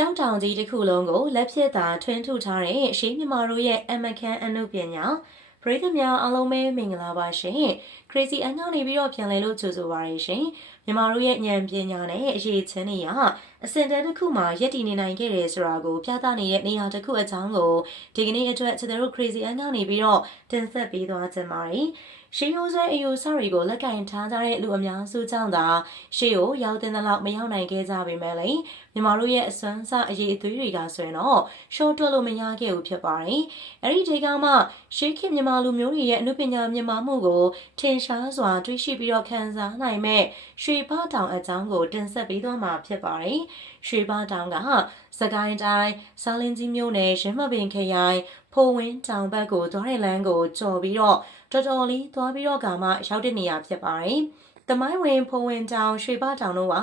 ကျောင်းတောင်ကြီးတစ်ခုလုံးကိုလက်ဖြစ်သာထွင်းထုထားတဲ့ရှေးမြမာတို့ရဲ့အမခန်အနုပညာ ပရိသတ်များအားလုံးပဲမင်္ဂလာပါရှင် Crazy အန်ကနေပြီးတော့ပြန်လည်လို့ကြိုဆိုပါရရှင်မြန်မာတို့ရဲ့ဉာဏ်ပညာနဲ့အရေးချင်းတွေကအစင်တန်းတစ်ခုမှာယက်တည်နေနိုင်ခဲ့တယ်ဆိုတာကိုပြသနေတဲ့နေရာတစ်ခုအကြောင်းကိုဒီကနေ့အတွက်ကျွန်တော်တို့ Crazy အန်ကနေပြီးတော့တင်ဆက်ပေးသွားကြပါမယ်ရှေးရိုးဆွဲအယူဆတွေကိုလက်ကင်ထားကြတဲ့လူအများစုကြောင့်သာရှေးကိုရောက်တဲ့လောက်မရောက်နိုင်ခဲ့ကြပေမဲ့လည်းမြန်မာတို့ရဲ့အစွမ်းစအရေးအသွေးတွေကဆိုရင်တော့ရှော့တွက်လို့မရခဲ့ဘူးဖြစ်ပါတယ်။အဲ့ဒီဒီကမှရှေးခေတ်မြန်မာလူမျိုးတွေရဲ့အမှုပညာမြင့်မားမှုကိုထင်ရှားစွာတွေ့ရှိပြီးတော့ခံစားနိုင်မဲ့ရွှေဘတောင်အကြောင်းကိုတင်ဆက်ပေးသွားမှာဖြစ်ပါတယ်။ရွှေဘတောင်ကစကိုင်းတိုင်းစာလင်းကြီးမြို့နယ်ရမပင်ခရိုင်ဖိုဝင်းတောင်ဘက်ကိုသွားတဲ့လမ်းကိုကျော်ပြီးတော့တော်တော်လေးသွားပြီးတော့ကမှရောက်တဲ့နေရာဖြစ်ပါတယ်။ တမိုင်းဝင်ဖုံဝင်တောင်ရွှေဘတောင်တို့က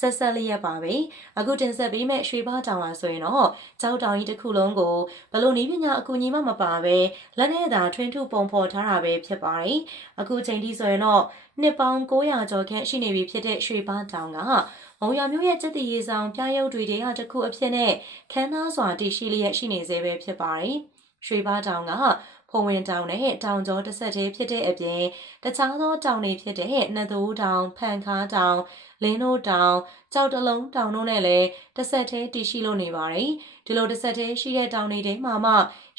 ဆက်ဆက်လျက်ပါပဲအခုတင်ဆက်ပေးမဲ့ရွှေဘတောင်ပါဆိုရင်တော့ကြောက်တောင်ကြီးတစ်ခုလုံးကိုဘလို့နီးပညာအကူအညီမှမပါပဲလက်နဲ့သာထွင်းထုပုံဖော်ထားတာပဲဖြစ်ပါတယ်အခုချိန်ထိဆိုရင်တော့နှစ်ပေါင်း900ကျော်ခန့်ရှိနေပြီဖြစ်တဲ့ရွှေဘတောင်ကမုံရမျိုးရဲ့စက်တည်ရေးဆောင်ပြရုပ်တွေတည်းဟာတစ်ခုအဖြစ်နဲ့ခန်းသားစွာတည်ရှိလျက်ရှိနေသေးပဲဖြစ်ပါတယ်ရွှေဘတောင်က ဖုံဝင်တောင်နဲ့တောင်ကျောတစ်ဆက်တည်းဖြစ်တဲ့အပြင်တခြားသောတောင်တွေဖြစ်တဲ့နသိုးတောင်ဖန်ခါတောင်လင်းတို့တောင်ကြောက်တလုံးတောင်တို့နဲ့လည်းတစ်ဆက်တည်းတည်ရှိလို့နေပါတယ်ဒီလိုတစ်ဆက်တည်းရှိတဲ့တောင်တွေထဲမှာမှ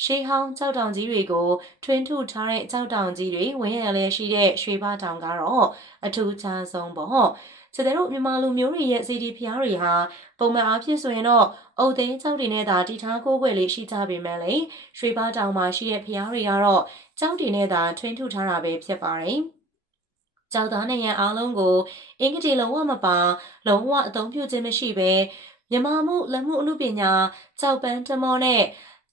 ရှေးဟောင်းကြောက်တောင်ကြီးတွေကိုထွင်းထုထားတဲ့ကြောက်တောင်ကြီးတွေဝင်းရံလဲရှိတဲ့ရွှေဘတောင်ကတော့အထူးခြားဆုံးပေါ့ စတဲ့တို့မြန်မာလူမျိုးတွေရဲ့စီဒီဖျားတွေဟာပုံမှန်အားဖြင့်ဆိုရင်တော့အုတ်သိန်းကြောက်တွေနဲ့သာတီထားကိုးကွယ်လေးရှိကြပေမဲ့လေရွှေဘားတောင်မှာရှိတဲ့ဖျားတွေကတော့ကြောက်တွေနဲ့သာထွင်းထုထားတာပဲဖြစ်ပါတယ်။ကြောက်သားနိုင်ငံအားလုံးကိုအင်္ဂတိလုံးဝမပါလုံးဝအသုံးပြုခြင်းမရှိဘဲမြန်မာမှုလက်မှုအမှုပညာကြောက်ပန်းတမောနဲ့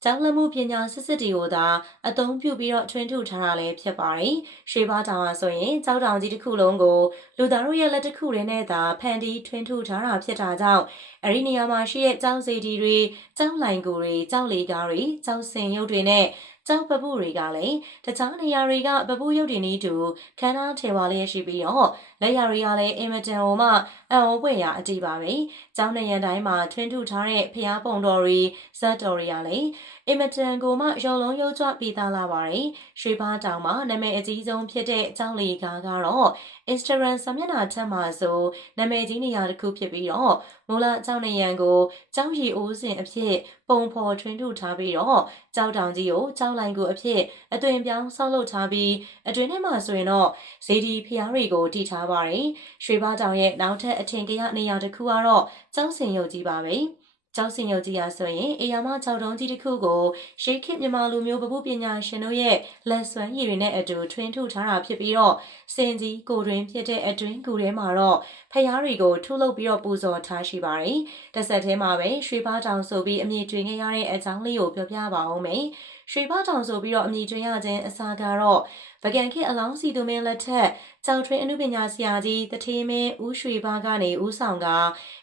ကျောင်းလက်မှုပညာစစ်စစ်တွေကိုသာအသုံးပြုပြီးတော့ထွင်းထုထားတာလည်းဖြစ်ပါတယ်။ရွှေဘားတောင်ဟာဆိုရင်ကျောင်းတောင်ကြီးတစ်ခုလုံးကိုလူသားတို့ရဲ့လက်တစ်ခုထဲနဲ့သာဖန်တီးထွင်းထုထားတာဖြစ်တာကြောင့်အဲ့ဒီနေရာမှာရှိတဲ့ကျောင်းစီတီတွေ၊ကျောင်းလိုင်ကူတွေ၊ကျောင်းလေကားတွေ၊ကျောင်းစင်ရုပ်တွေနဲ့ကျောင်းပပုတွေကလည်းတခြားနေရာတွေကပပုရုပ်တွေနည်းတူခန်းသားထေဝါလျက်ရှိပြီးတော့ လက်ရာတွေကလည်းအင်မတန်ဟိုမှအံ့ဩဖွယ်ရာအတိပါပဲ။ကျောင်းနေရန်တိုင်းမှာထွင်းထုထားတဲ့ဖျားပုံတော်တွေဇက်တော်တွေကလည်းအင်မတန်ကိုမှရုံလုံးရုပ်ကြွပြီးသားလာပါတယ်။ရွှေဘားတောင်မှာနာမည်အကြီးဆုံးဖြစ်တဲ့ကျောင်းလီကားကတော့ Instagram စာမျက်နှာထက်မှာဆိုနာမည်ကြီးနေရာတစ်ခုဖြစ်ပြီးတော့မူလကျောင်းနေရန်ကိုကျောင်းရီအိုးစင်အဖြစ်ပုံဖော်ထွင်းထုထားပြီးတော့ကျောင်းတောင်ကြီးကိုကျောင်းလိုင်းကိုအဖြစ်အသွင်ပြောင်းဆောက်လုပ်ထားပြီးအတွင်းထဲမှာဆိုရင်တော့ဇေဒီဖျားတွေကိုတည်ထားပါတယ်။ရွှေဘားတောင်ရဲ့နောက်ထပ်အထင်ကရနေရာတစ်ခုကတော့ကျောင်းစင်ရုပ်ကြီးပါပဲ။ကျောင်းစင်ရုပ်ကြီးအားဆိုရင်အေယာမ6တုံးကြီးတစ်ခုကိုရှေးခေတ်မြန်မာလူမျိုးပပုပညာရှင်တို့ရဲ့လက်စွမ်းရည်တွေနဲ့အတူထွင်းထုထားတာဖြစ်ပြီးတော့စင်ကြီးကိုတွင်ဖြစ်တဲ့အတွင်းကူထဲမှာတော့ဖျားတွေကိုထုလုပ်ပြီးတော့ပူဇော်ထားရှိပါတယ်။တစ်ဆက်တည်းမှာပဲရွှေဘားတောင်ဆိုပြီးအမည်တွင်ခဲ့ရတဲ့အကြောင်းလေးကိုပြောပြပါအောင်မယ်။ရွှေဘားတောင်ဆိုပြီးတော့အမည်တွင်ရခြင်းအစားကတော့ ဗကန်ခေအလောင်းစီသူမင်းလက်ထက်ကြောက်ထွင်းအမှုပညာဆရာကြီးတထေးမင်းဦးရွှေဘားကနေဦးဆောင်က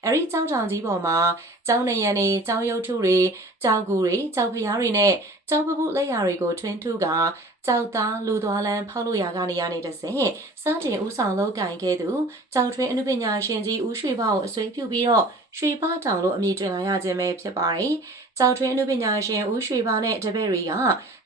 အဲ့ဒီကြောက်တောင်ကြီးပေါ်မှာကျောင်းနေရန်နေကျောင်းရုပ်ထုတွေကြောက်ကူတွေကြောက်ဖျားတွေနဲ့ကြောက်ပပုလက်ရာတွေကိုထွင်းထုကကြောက်သားလူသွားလန်းဖောက်လို့ရာကနေရနေတစဉ်စတင်ဦးဆောင်လောက်ကင်ခဲ့သူကြောက်ထွင်းအမှုပညာရှင်ကြီးဦးရွှေဘားကိုအစွဲပြုပြီးတော့ရွှေဘားတောင်လို့အမည်တွင်လာရခြင်းပဲဖြစ်ပါတယ်။ ကြောက်ထွင်းအမှုပညာရှင်ဦးရွှေဘားနဲ့တပည့်တွေက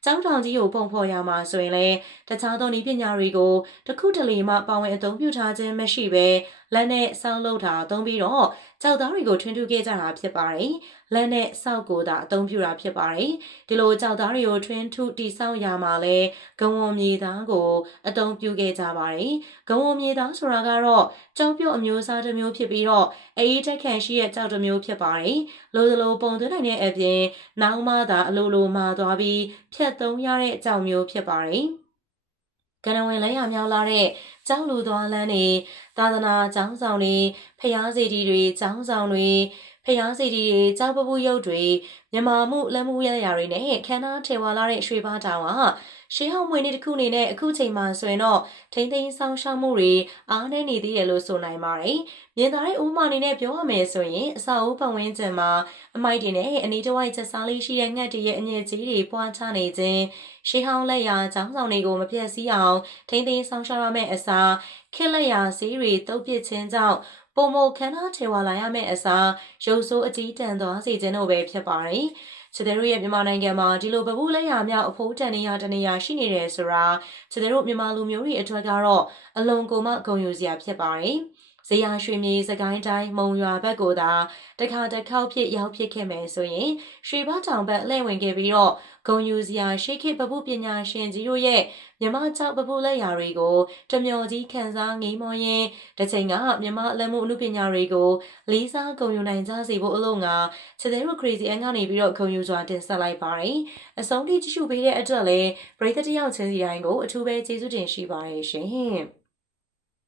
ကျောင်းတောင်ကြီးကိုပုံဖော်ရမှာဆိုရင်လည်းတခြားသောနည်းပညာတွေကိုတခုတလေမှပါဝင်အသုံးပြုထားခြင်းမရှိဘဲ လက်နဲ့ဆောင်းလုပ်တာအသုံးပြီးတော့ကြောက်သားတွေကိုထွန်းထူးခဲ့ကြတာဖြစ်ပါတယ်။လက်နဲ့စောက်ကိုသာအသုံးပြုတာဖြစ်ပါတယ်။ဒီလိုကြောက်သားတွေကိုထွန်းထူးတိဆောက်ရမှာလဲဂဝံမြေသားကိုအသုံးပြုခဲ့ကြပါတယ်။ဂဝံမြေသားဆိုတာကတော့ကြောက်ပြုတ်အမျိုးအစားတစ်မျိုးဖြစ်ပြီးတော့အေးတက်ခံရှိတဲ့ကြောက်တစ်မျိုးဖြစ်ပါတယ်။လိုလိုပုံသွင်းနိုင်တဲ့အပြင်နောင်မှသာအလိုလိုမှာသွားပြီးဖြတ်သုံးရတဲ့ကြောက်မျိုးဖြစ်ပါတယ်။ ကနဝင်လဲရမြောက်လာတဲ့ကျောင်းလူသွားလမ်းတွေသာသနာကျောင်းဆောင်တွေဖျားစီတီတွေကျောင်းဆောင်တွေ ဖျားစီတီတွေကျောင်းပပူရုပ်တွေမြမာမှုလက်မှုရရာတွေနဲ့ခန္ဓာထေဝါလာတဲ့ရွှေဘားတောင်ဟာရှေးဟောင်းမွေနေ့တစ်ခုအနေနဲ့အခုချိန်မှာဆိုရင်တော့ထိမ့်သိမ်းဆောင်ရှောက်မှုတွေအားနည်းနေသေးရလို့ဆိုနိုင်ပါတယ်။မြင်သာတဲ့ဥမာအနေနဲ့ပြောရမယ်ဆိုရင်အစာအုပ်ပတ်ဝန်းကျင်မှာအမိုက်တွေနဲ့အနီးတစ်ဝိုက်ချက်စားလေးရှိတဲ့ငှက်တွေရဲ့အညစ်အကြေးတွေပွားချနေခြင်းရှေးဟောင်းလက်ရာចောင်းဆောင်တွေကိုမပြတ်စည်းအောင်ထိမ့်သိမ်းဆောင်ရှောက်ရမယ့်အစားခက်လက်ရာဈေးတွေတုပ်ပစ်ခြင်းကြောင့် ပုံမခန္ဓာထေဝလာရမယ့်အစားရုပ်ဆိုးအကြီးတန်းသွားစေခြင်းတို့ပဲဖြစ်ပါတယ်။ခြေတို့ရဲ့မြန်မာနိုင်ငံမှာဒီလိုပပူလက်ရမြောက်အဖိုးတန်နေရတနေရရှိနေတယ်ဆိုတာခြေတို့မြန်မာလူမျိုးတွေအတွက်ကတော့အလွန်ကိုမှဂုဏ်ယူစရာဖြစ်ပါတယ်။ဇေယျရွှေမြေစကိုင်းတိုင်းမုံရွာဘက်ကိုသာတခါတစ်ခေါက်ဖြစ်ရောက်ဖြစ်ခဲ့မယ်ဆိုရင်ရွှေဘတောင်ဘက်လှည့်ဝင်ခဲ့ပြီးတော့ ဂုံယူစရာရှိခေပပုပညာရှင်ကြီးတို့ရဲ့မြမချောက်ပပုလက်ရာတွေကိုတမျော်ကြီးခန်းစားငိမ့်မောရင်တစ်ချိန်ကမြမအလမှုအမှုပညာတွေကိုလေးစားဂုံယူနိုင်ကြစေဖို့အလို့ငါချက်သေးတို့ crazy အန်ကနေပြီးတော့ဂုံယူစွာတင်ဆက်လိုက်ပါတယ်အဆုံးထိကြည့်ရှုပေးတဲ့အတွက်လည်းပရိသတ်တယောက်ချင်းစီတိုင်းကိုအထူးပဲကျေးဇူးတင်ရှိပါတယ်ရှင်